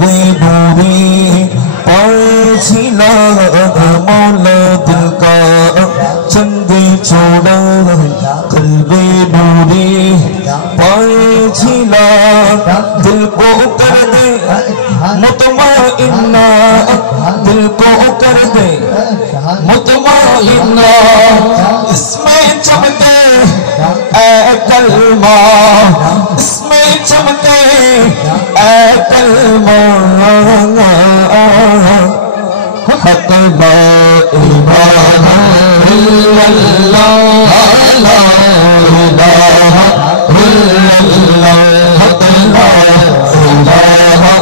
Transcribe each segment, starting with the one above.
कल्बे नूरी पाछिला मौला दिल का चंगे छोड़ा कल्बे नूरी पाछिला दिल को कर दे मुतमइन्ना दिल को कर दे मुतमइन्ना इसमें चमके ऐ कलमा इसमें चमके ऐ कलमा हक ला इलाहा इल्लल्लाह ला इलाहा इल्लल्लाह हक ला इलाहा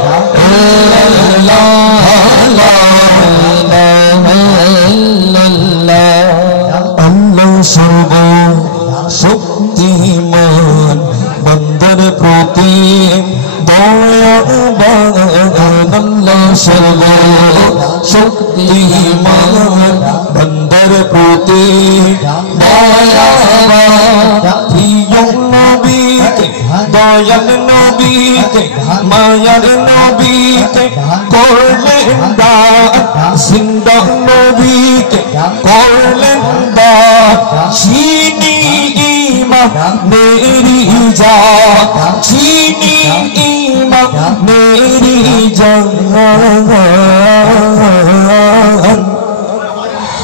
इल्लल्लाह ला इलाहा इल्लल्लाह अल्लाह सर्व शक्तिमान बंदर प्रति दयावान अल्लाह सर्व शक्तिमान बंदर प्रति दयावान प्रिय नबी के दयाल नबी के मायार नबी के करलेन दान जिंदा नबी के करलेन दान चीनी मेरी जान चीनी ईमान मेरी जान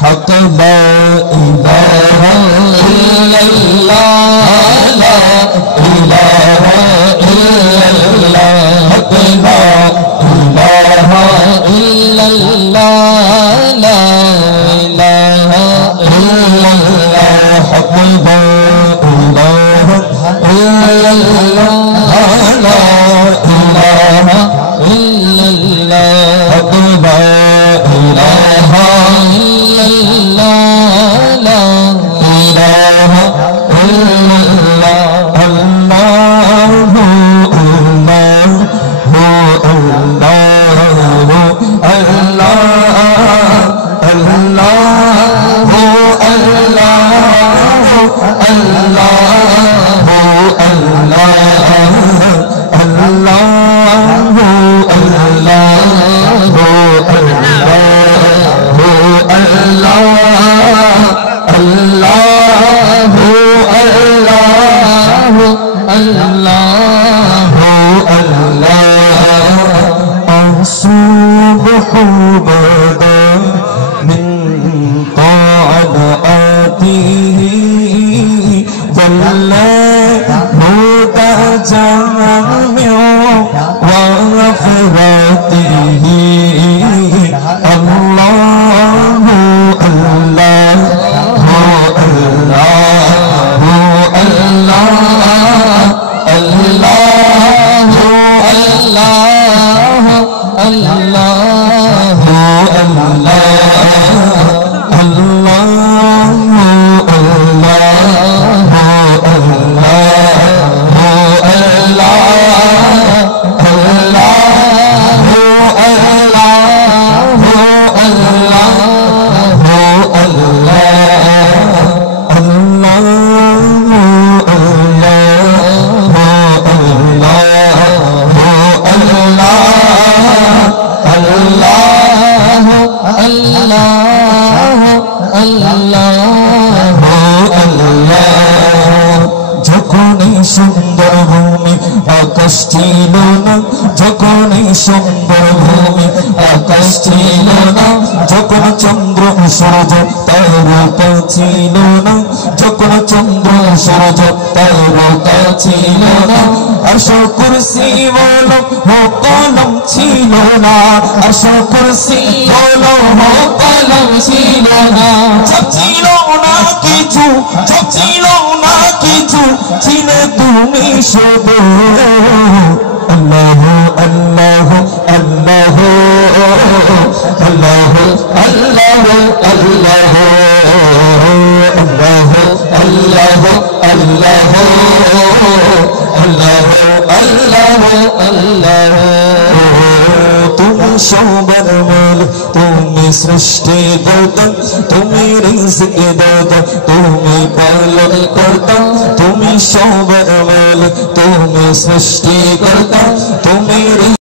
हक ला इलाहा इल्लल्लाह ला इलाहा इल्लल्लाह हक ला इलाहा इल्लल्लाह ला इलाहा इल्लल्लाह हक ला सुंदर भूमि आकाश छिल ना जखन चंद्र सूर्य तारका छिल ना जखन चंद्र सूर्य तारका छिल ना अर्श कुर्सी बोलो हो कलम छिल ना अर्श कुर्सी बोलो हो कलम छिल ना जब छिल ना किछु जब छिल ना किछु छिले तुमी शुभ अल्लाह अल्लाह अल्लाह अल्लाह अल्लाह अल्लाह अल्लाह अल्लाह अल्लाह अल्लाह अल्लाह तुम शोभन माल तुम सृष्टि करता तुम्हें रिज़्क़ दाता तुम्हें पालन करता तुम शोभन माल तुम सृष्टि करता तुम्हें